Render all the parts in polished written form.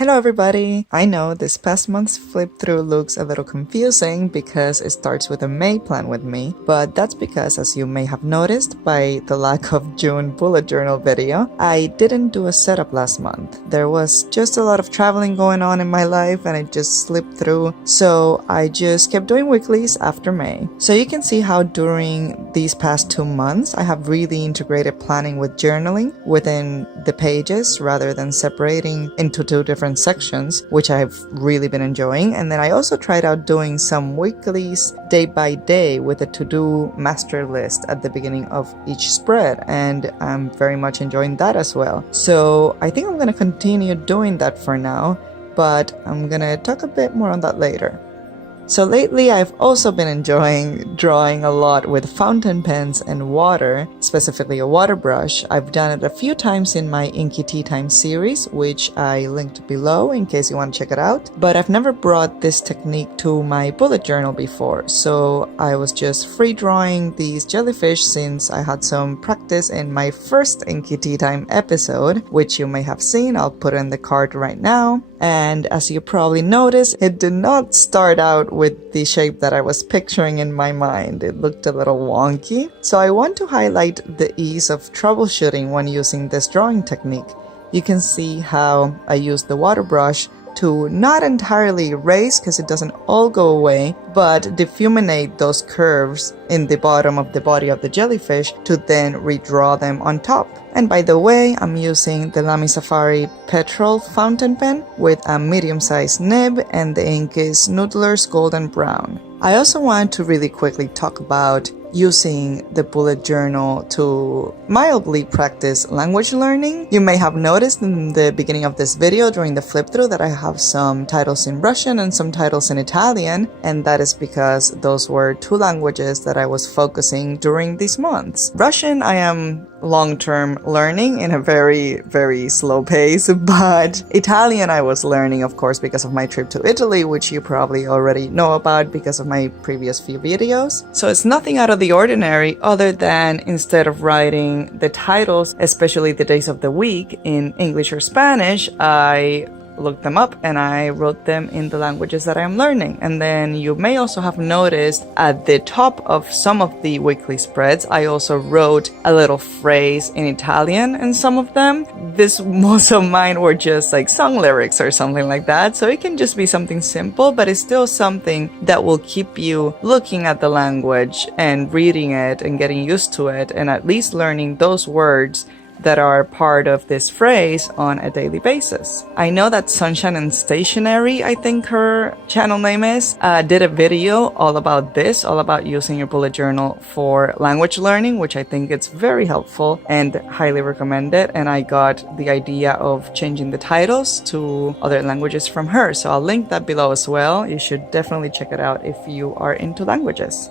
Hello everybody! I know this past month's flip through looks a little confusing because it starts with a May plan with me, but that's because, as you may have noticed by the lack of June bullet journal video, I didn't do a setup last month. There was just a lot of traveling going on in my life and it just slipped through, so I just kept doing weeklies after May. So you can see how during these past 2 months I have really integrated planning with journaling within the pages rather than separating into two different sections, which I've really been enjoying. And then I also tried out doing some weeklies day by day with a to-do master list at the beginning of each spread, and I'm very much enjoying that as well. So I think I'm going to continue doing that for now, but I'm going to talk a bit more on that later. So lately I've also been enjoying drawing a lot with fountain pens and water, specifically a Waterbrush. I've done it a few times in my Inky Tea Time series, which I linked below in case you want to check it out. But I've never brought this technique to my bullet journal before, so I was just free drawing these jellyfish since I had some practice in my first Inky Tea Time episode, which you may have seen. I'll put in the card right now. And as you probably noticed, it did not start out with the shape that I was picturing in my mind. It looked a little wonky. So I want to highlight the ease of troubleshooting when using this drawing technique. You can see how I use the water brush to not entirely erase, because it doesn't all go away, but difuminate those curves in the bottom of the body of the jellyfish to then redraw them on top. And by the way, I'm using the Lamy Safari Fountain Pen with a medium-sized nib, and the ink is Noodler's Golden Brown. I also want to really quickly talk about using the bullet journal to mildly practice language learning. You may have noticed in the beginning of this video during the flip through that I have some titles in Russian and some titles in Italian, and that is because those were two languages that I was focusing during these months. Russian I am long-term learning in a very slow pace, but Italian I was learning, of course, because of my trip to Italy, which you probably already know about because of my previous few videos. So it's nothing out of the ordinary other than instead of writing the titles, especially the days of the week, in English or Spanish, I looked them up and I wrote them in the languages that I'm learning. And then you may also have noticed at the top of some of the weekly spreads, I also wrote a little phrase in Italian in some of them. Most of mine were just like song lyrics or something like that. So it can just be something simple, but it's still something that will keep you looking at the language and reading it and getting used to it, and at least learning those words that are part of this phrase on a daily basis. I know that Sunshine and Stationery, I think her channel name is, did a video all about this, all about using your bullet journal for language learning, which I think it's very helpful and highly recommend it. And I got the idea of changing the titles to other languages from her. So I'll link that below as well. You should definitely check it out if you are into languages.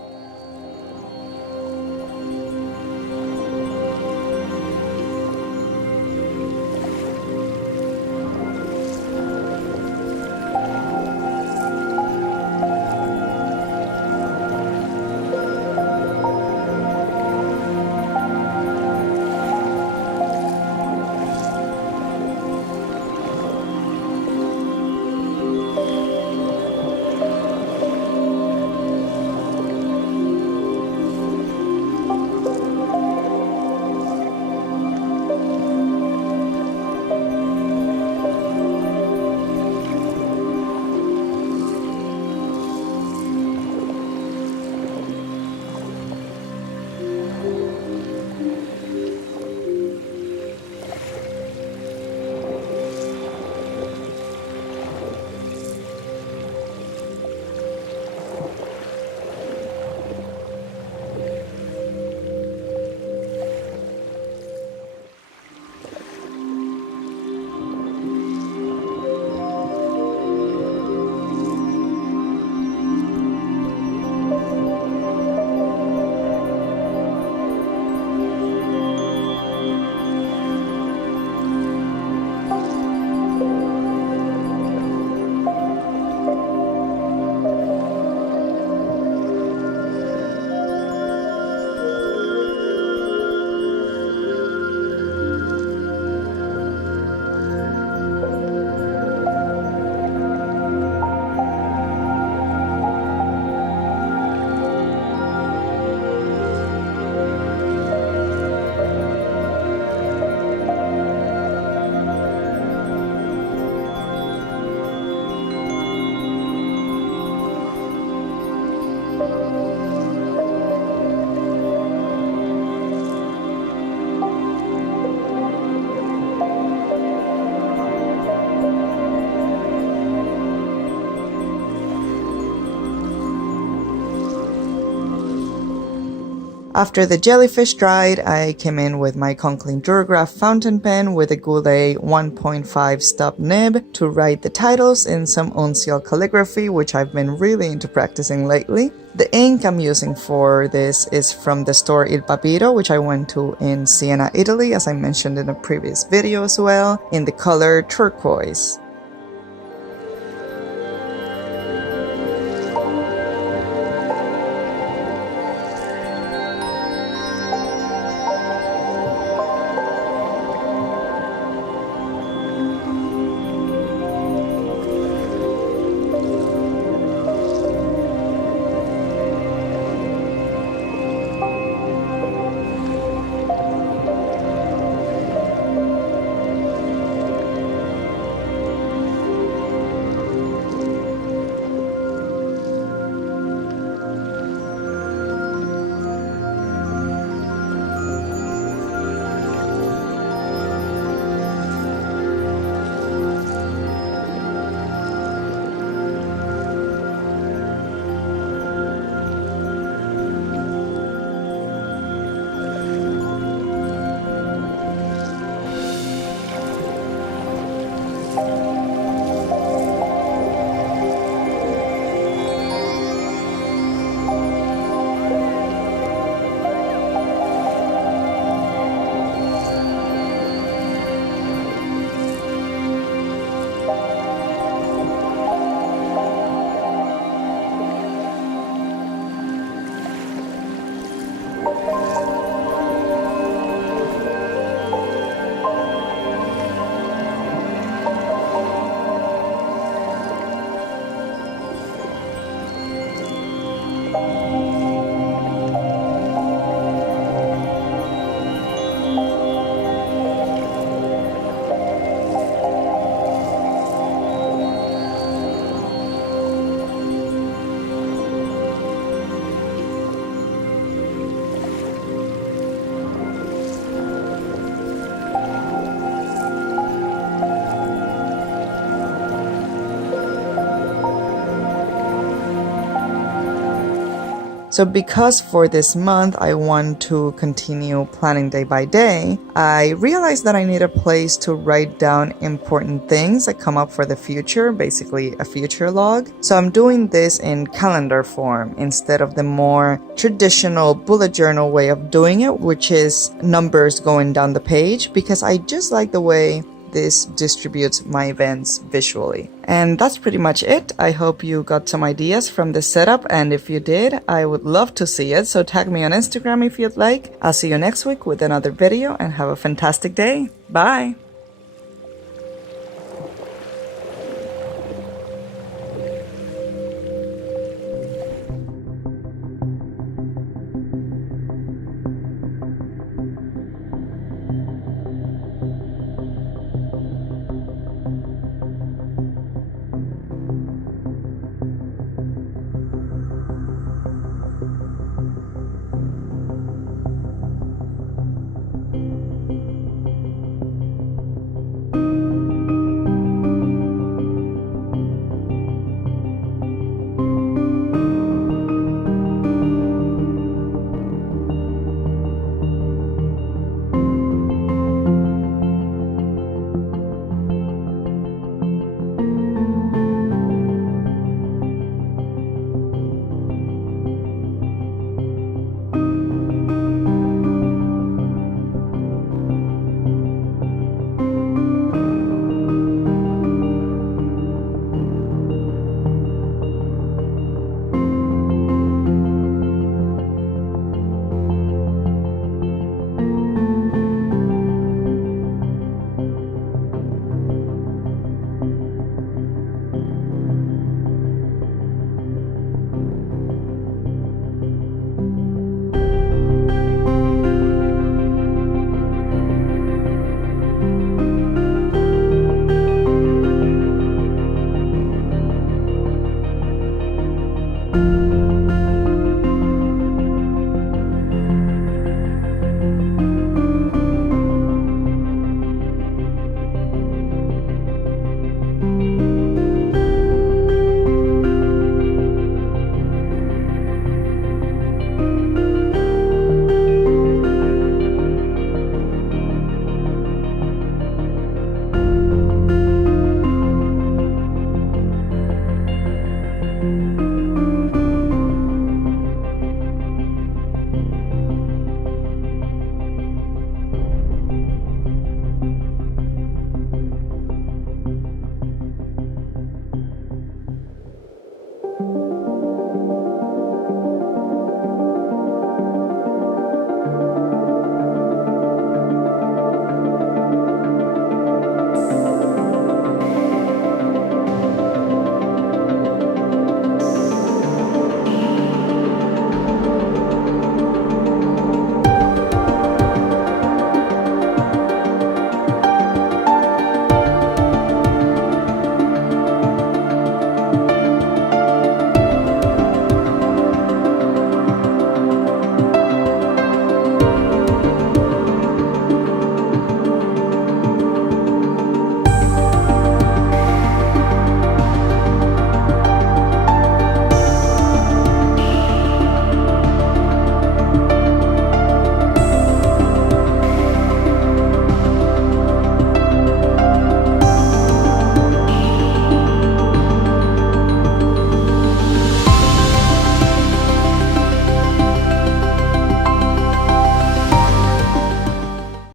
After the Jellyfish dried, I came in with my Conklin Duragraph fountain pen with a Goulet 1.5 stop nib to write the titles in some uncial calligraphy, which I've been really into practicing lately. The ink I'm using for this is from the store Il Papiro, which I went to in Siena, Italy, as I mentioned in a previous video as well, in the color turquoise. So because for this month I want to continue planning day by day, I realized that I need a place to write down important things that come up for the future, basically a future log. So I'm doing this in calendar form instead of the more traditional bullet journal way of doing it, which is numbers going down the page, because I just like the way this distributes my events visually. And that's pretty much it. I hope you got some ideas from this setup, and if you did, I would love to see it, so tag me on Instagram if you'd like. I'll see you next week with another video, and have a fantastic day. Bye!